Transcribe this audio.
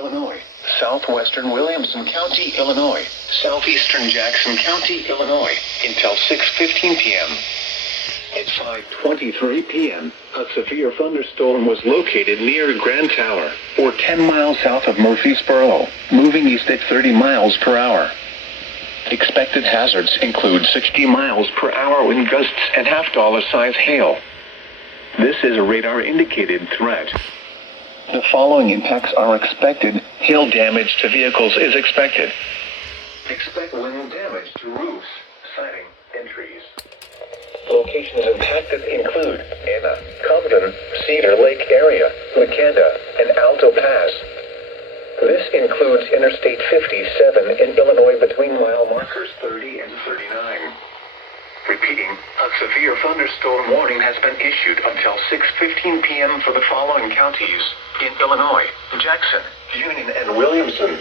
Illinois. Southwestern Williamson County, Illinois. Southeastern Jackson County, Illinois. Until 6:15 p.m. At 5:23 p.m., a severe thunderstorm was located near Grand Tower, or 10 miles south of Murfreesboro, moving east at 30 miles per hour. Expected hazards include 60 miles per hour wind gusts and half-dollar size hail. This is a radar-indicated threat. The following impacts are expected. Hail damage to vehicles is expected. Expect wind damage to roofs, siding, and trees. Locations impacted include Anna, Compton, Cedar Lake area, Lacanda, and Alto Pass. This includes Interstate 57 in Illinois between mile markers 30 and 39. Repeating, a severe thunderstorm warning has been issued until 6:15 p.m. for the following counties in Illinois: Jackson, Union, and Williamson.